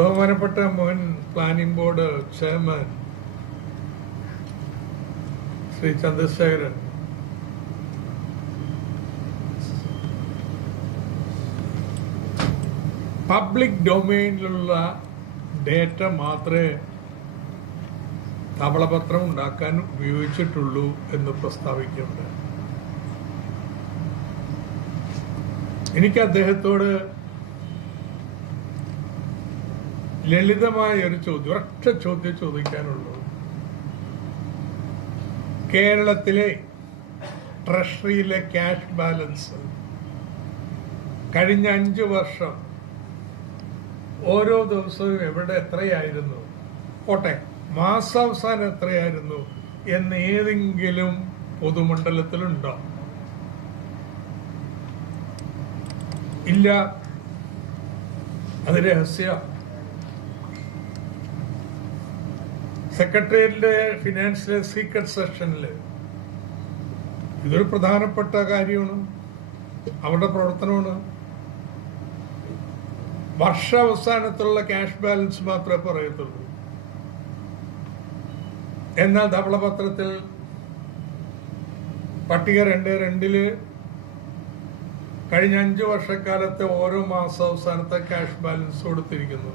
ബഹുമാനപ്പെട്ട മുൻ planning board chairman Shri Chandrasekharan public ഡൊമൈനിലുള്ള ഡേറ്റ മാത്രമേ ധവളപത്രം ഉണ്ടാക്കാൻ ഉപയോഗിച്ചിട്ടുള്ളൂ എന്ന് പ്രസ്താവിക്കുന്നുണ്ട്. എനിക്ക് അദ്ദേഹത്തോട് ലളിതമായ ഒരു ചോദ്യം, ഒരൊറ്റ ചോദ്യം ചോദിക്കാനുള്ളൂ. കേരളത്തിലെ ട്രഷറിയിലെ ക്യാഷ് ബാലൻസ് കഴിഞ്ഞ 5 വർഷം ഓരോ ദിവസവും എവിടെ എത്രയായിരുന്നു, പോട്ടെ മാസാവസാനം എത്രയായിരുന്നു എന്ന് ഏതെങ്കിലും പൊതുമണ്ഡലത്തിലുണ്ടോ? ഇല്ല, അത് രഹസ്യ. സെക്രട്ടേറിയറ്റിലെ ഫിനാൻസിലെ സീക്രട്ട് സെക്ഷനില് ഇതൊരു പ്രധാനപ്പെട്ട കാര്യമാണ്, അവരുടെ പ്രവർത്തനമാണ്. വർഷാവസാനത്തുള്ള ക്യാഷ് ബാലൻസ് മാത്രമേ പറയത്തുള്ളൂ. എന്നാൽ ധവളപത്രത്തിൽ പട്ടിക 2.2 കഴിഞ്ഞ 5 വർഷക്കാലത്തെ ഓരോ മാസാവസാനത്തെ ക്യാഷ് ബാലൻസ് കൊടുത്തിരിക്കുന്നു.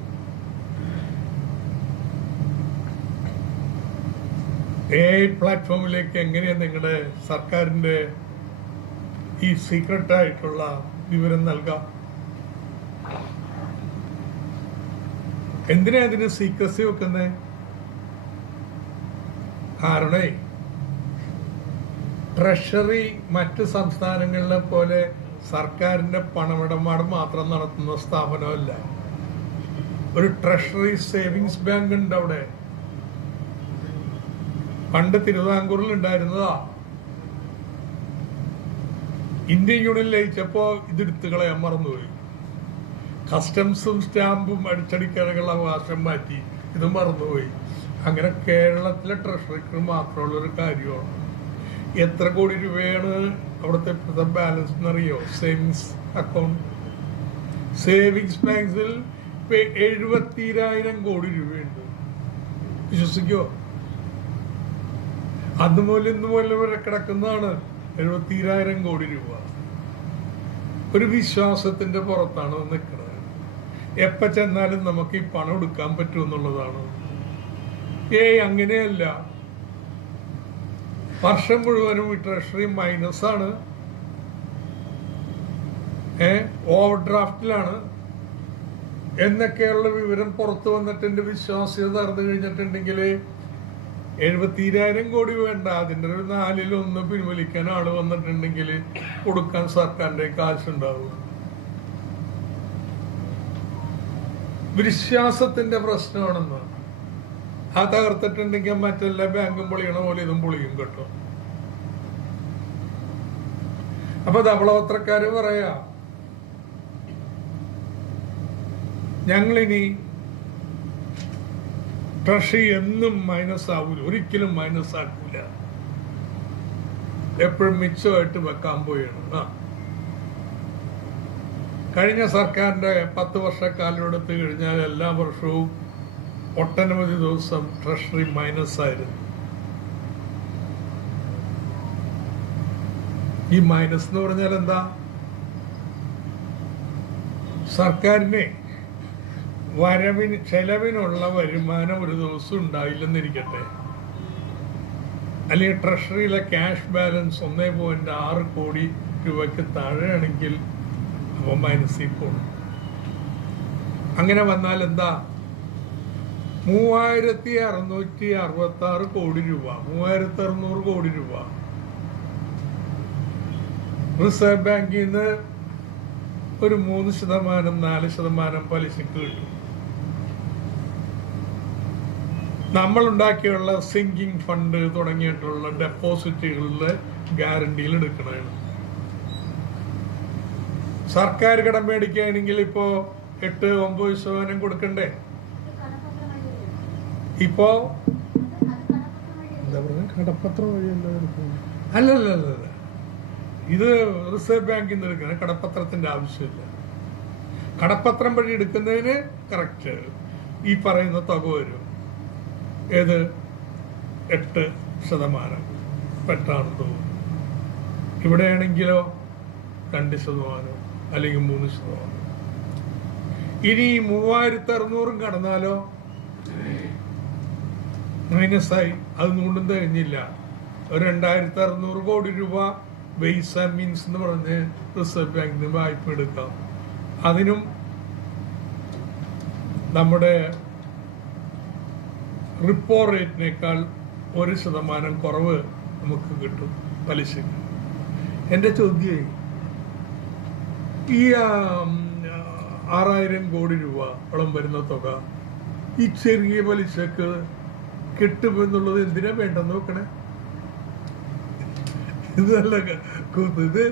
പ്ലാറ്റ്ഫോമിലേക്ക് എങ്ങനെയാണ് നിങ്ങളുടെ സർക്കാരിന്റെ ഈ സീക്രട്ടായിട്ടുള്ള വിവരം നൽകാം? എന്തിനാ ഇതിന് സീക്രസി വെക്കുന്നേ? കാരണം ട്രഷറി മറ്റ് സംസ്ഥാനങ്ങളിലെ പോലെ സർക്കാരിന്റെ പണമിടപാട് മാത്രം നടത്തുന്ന സ്ഥാപനമല്ല. ഒരു ട്രഷറി സേവിങ്സ് ബാങ്ക് ഉണ്ട് അവിടെ. പണ്ട് തിരുവിതാംകൂറിൽ ഉണ്ടായിരുന്നതാ. ഇന്ത്യൻ യൂണിയൻ ലയിച്ചപ്പോ ഇതെടുത്ത് കളയാൻ മറന്നുപോയി. കസ്റ്റംസും സ്റ്റാമ്പും അടിച്ചടിക്കാനുള്ള അവകാശം മാറ്റി, ഇത് മറന്നുപോയി. അങ്ങനെ കേരളത്തിലെ ട്രഷറിക്ക് മാത്രമുള്ള ഒരു കാര്യമാണ്. എത്ര കോടി രൂപയാണ് അവിടുത്തെ ബാലൻസ് എന്നറിയോ? സേവിങ്സ് അക്കൗണ്ട്, സേവിങ്സ് ബാങ്ക്സിൽ 70,000 കോടി രൂപയുണ്ട്. വിശ്വസിക്കോ? അന്ന് മുതൽ ഇന്ന് മുതൽ വരെ കിടക്കുന്നതാണ് 70,000 കോടി രൂപ. ഒരു വിശ്വാസത്തിന്റെ പുറത്താണ് നിൽക്കുന്നത്. എപ്പ ചെന്നാലും നമുക്ക് ഈ പണം എടുക്കാൻ പറ്റുമെന്നുള്ളതാണ്. അങ്ങനെയല്ല. വർഷം മുഴുവനും ഈ ട്രഷറി മൈനസാണ്, ഓവർ ഡ്രാഫ്റ്റിലാണ് എന്നൊക്കെയുള്ള വിവരം പുറത്തു വന്നിട്ട് എന്റെ വിശ്വാസ്യത അറിഞ്ഞു കഴിഞ്ഞിട്ടുണ്ടെങ്കിൽ 70,000 കോടി വേണ്ട, അതിന്റെ ഒരു 1/4 പിൻവലിക്കാൻ ആള് വന്നിട്ടുണ്ടെങ്കിൽ കൊടുക്കാൻ സർക്കാരിന്റെ കാശുണ്ടാവും. വിശ്വാസത്തിന്റെ പ്രശ്നമാണെന്ന്. അത് തകർത്തിട്ടുണ്ടെങ്കിൽ മറ്റെല്ലാ ബാങ്കും പൊളിയണ പോലെ ഇതും പൊളിയും കേട്ടോ. അപ്പൊ ധവളപത്രക്കാര് പറയാ, ഞങ്ങളിനി ട്രഷറി എന്നും മൈനസ് ആവൂല, ഒരിക്കലും മൈനസ് ആക്കൂല, എപ്പോഴും മിച്ചമായിട്ട് വെക്കാൻ പോയാണ്. കഴിഞ്ഞ സർക്കാരിന്റെ 10 വർഷക്കാലം എടുത്തു കഴിഞ്ഞാൽ എല്ലാ വർഷവും ഒട്ടനവധി ദിവസം ട്രഷറി മൈനസ് ആയിരുന്നു. ഈ മൈനസ് എന്ന് പറഞ്ഞാൽ എന്താ? സർക്കാരിനെ ചെലവിനുള്ള വരുമാനം ഒരു ദിവസം ഉണ്ടായില്ലെന്നിരിക്കട്ടെ, അല്ലെങ്കിൽ ട്രഷറിയിലെ ക്യാഷ് ബാലൻസ് 1.6 കോടി രൂപയ്ക്ക് താഴെയാണെങ്കിൽ അവ മൈനസിൽ പോകും. അങ്ങനെ വന്നാൽ എന്താ? 3,666 കോടി രൂപ, 3,600 കോടി രൂപ റിസർവ് ബാങ്കിൽ നിന്ന് ഒരു 3%, 4% പലിശക്ക് കിട്ടും. നമ്മൾ ഉണ്ടാക്കിയുള്ള സിങ്കിങ് ഫണ്ട് തുടങ്ങിയിട്ടുള്ള ഡെപ്പോസിറ്റുകളിലെ ഗ്യാരണ്ടിയിൽ എടുക്കണതാണ്. സർക്കാർ കടം മേടിക്കുകയാണെങ്കിൽ ഇപ്പോ 8-9% കൊടുക്കണ്ടേ? ഇപ്പോ എന്താ പറയുക, കടപ്പത്രം വഴിയല്ല. അല്ലല്ല, ഇത് റിസർവ് ബാങ്കിൽ നിന്ന് എടുക്കണം. കടപ്പത്രത്തിന്റെ ആവശ്യമില്ല. കടപ്പത്രം വഴി എടുക്കുന്നതിന് കറക്റ്റ് ഈ പറയുന്ന തുക വരും. ഏത് 8% പെട്ടാണെന്ന് തോന്നുന്നു. ഇവിടെയാണെങ്കിലോ 2% അല്ലെങ്കിൽ 3%. ഇനി 3600 കടന്നാലോ മൈനസായി. അതുകൊണ്ടും കഴിഞ്ഞില്ല. ഒരു 2600 കോടി രൂപ ബേസ് ആൻഡ് മീൻസ് എന്ന് പറഞ്ഞ് റിസർവ് ബാങ്കിന് വായ്പ എടുക്കാം. അതിനും നമ്മുടെ റിപ്പോ റേറ്റിനേക്കാൾ 1% കുറവ് നമുക്ക് കിട്ടും പലിശക്ക്. എൻ്റെ ചോദ്യം, ഈ 6000 കോടി രൂപ ഓളം വരുന്ന തുക ഈ ചെറിയ പലിശക്ക് കിട്ടുമെന്നുള്ളത് എന്തിനാ വേണ്ടെന്ന് നോക്കണേ? ഇതല്ല ഇത്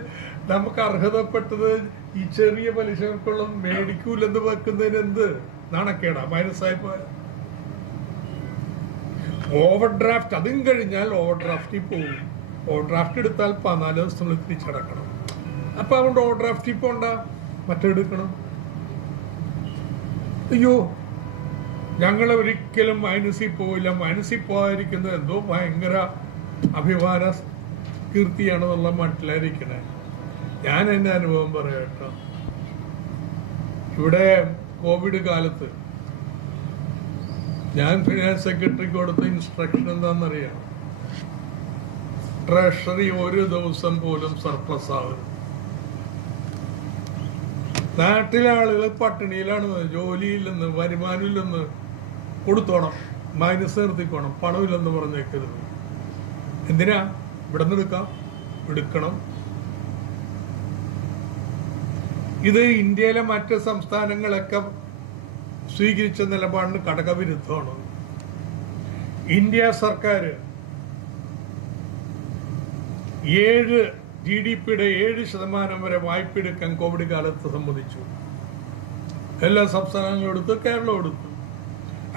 നമുക്ക് അർഹതപ്പെട്ടത് ഈ ചെറിയ പലിശക്കുള്ള മേടിക്കൂലെന്ന് വെക്കുന്നതിന് എന്ത് നാണക്കേടാ? മൈനസായി പോയ ഓവർ ഡ്രാഫ്റ്റ്, അതും കഴിഞ്ഞാൽ ഓവർ ഡ്രാഫ്റ്റിൽ പോകും. ഓവർ ഡ്രാഫ്റ്റ് എടുത്താൽ 14 ദിവസത്തിനുള്ളിൽ തിരിച്ചടക്കണം. അപ്പൊ അതുകൊണ്ട് ഓവർ ഡ്രാഫ്റ്റിൽ പോണ്ട, മറ്റെടുക്കണം. അയ്യോ, ഞങ്ങൾ ഒരിക്കലും മൈനസിൽ പോയില്ല. മൈനസിൽ പോകാതിരിക്കുന്നത് എന്തോ ഭയങ്കര അഭിമാന കീർത്തിയാണെന്നുള്ള മട്ടിലായിരിക്കണേ. ഞാൻ എൻ്റെ അനുഭവം പറയട്ടോ. ഇവിടെ കോവിഡ് കാലത്ത് ഞാൻ ഫിനാൻസ് സെക്രട്ടറിക്ക് കൊടുത്ത ഇൻസ്ട്രക്ഷൻ എന്താണെന്നറിയാം? ട്രഷറി ഒരു ദിവസം പോലും സർപ്ലസ് ആവരുത്. നാട്ടിലെ ആളുകൾ പട്ടിണിയിലാണ്, ജോലിയില്ലെന്ന്, വരുമാനമില്ലെന്ന്, കൊടുത്തോണം, മൈനസ് നിർത്തിക്കോണം, പണമില്ലെന്ന് പറഞ്ഞേക്കരുത്. എന്തിനാ? ഇവിടെ നിന്ന് എടുക്കണം. ഇത് ഇന്ത്യയിലെ മറ്റ് സംസ്ഥാനങ്ങളൊക്കെ സ്വീകരിച്ച നിലപാടിന് ഘടകവിരുദ്ധമാണ്. ഇന്ത്യ സർക്കാർ 7 GDPയുടെ 7% വരെ വായ്പ എടുക്കാൻ കോവിഡ് കാലത്ത് സമ്മതിച്ചു. എല്ലാ സംസ്ഥാനങ്ങളും എടുത്തു, കേരളം എടുത്തു.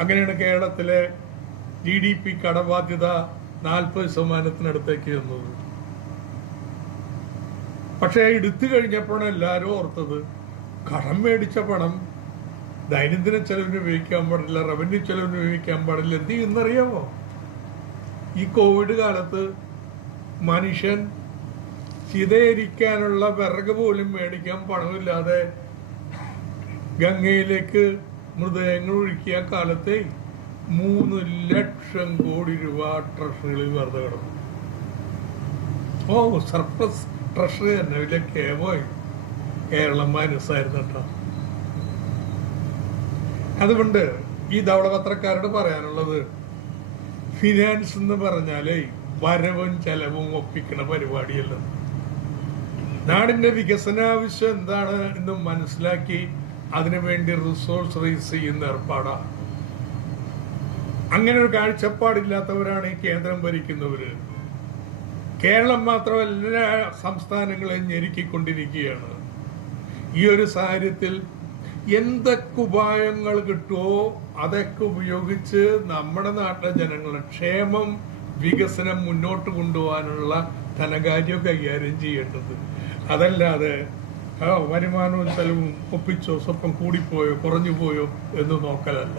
അങ്ങനെയാണ് കേരളത്തിലെ GDP കടബാധ്യത 40%-ത്തിനടുത്തേക്ക് ചെന്നത്. പക്ഷെ എടുത്തു കഴിഞ്ഞപ്പോഴാണ് എല്ലാവരും ഓർത്തത്, കടം മേടിച്ച പണം ദൈനംദിന ചെലവിന് ഉപയോഗിക്കാൻ പാടില്ല, റവന്യൂ ചെലവിന് ഉപയോഗിക്കാൻ പാടില്ല. എന്ത് ചെയ്യുന്നറിയാമോ? ഈ കോവിഡ് കാലത്ത് മനുഷ്യൻ ചിതയിരിക്കാനുള്ള വിറക് പോലും മേടിക്കാൻ പണമില്ലാതെ ഗംഗയിലേക്ക് മൃതദേഹങ്ങൾ ഒഴുക്കിയ കാലത്തെ 3 ലക്ഷം കോടി രൂപ ട്രഷറികളിൽ വെറുതെ കിടന്നു. സർപ്ലസ് ട്രഷറി തന്നെ വലിയ കേമോയി. കേരളം മൈനസായിരുന്നു കേട്ടോ. അതുകൊണ്ട് ഈ ധവളപത്രക്കാരോട് പറയാനുള്ളത്, ഫിനാൻസ് എന്ന് പറഞ്ഞാലേ വരവും ചെലവും ഒപ്പിക്കണ പരിപാടിയല്ല. നാടിന്റെ വികസന ആവശ്യം എന്താണ് എന്ന് മനസ്സിലാക്കി അതിനുവേണ്ടി റിസോഴ്സ് റേസ് ചെയ്യുന്ന ഏർപ്പാടാണ്. അങ്ങനെ ഒരു കാഴ്ചപ്പാടില്ലാത്തവരാണ് ഈ കേന്ദ്രം ഭരിക്കുന്നവര്. കേരളം മാത്രമല്ല, എല്ലാ സംസ്ഥാനങ്ങളെയും ഞെരുക്കിക്കൊണ്ടിരിക്കുകയാണ്. ഈ ഒരു സാഹചര്യത്തിൽ എന്തൊക്കെ ഉപായങ്ങൾ കിട്ടുമോ അതൊക്കെ ഉപയോഗിച്ച് നമ്മുടെ നാട്ടിലെ ജനങ്ങളുടെ ക്ഷേമം, വികസനം മുന്നോട്ട് കൊണ്ടുപോകാനുള്ള ധനകാര്യം കൈകാര്യം ചെയ്യേണ്ടത്. അതല്ലാതെ വരുമാനവും ചെലവും ഒപ്പിച്ചോ, സ്വപ്പം കൂടിപ്പോയോ കുറഞ്ഞു പോയോ എന്ന് നോക്കലല്ല.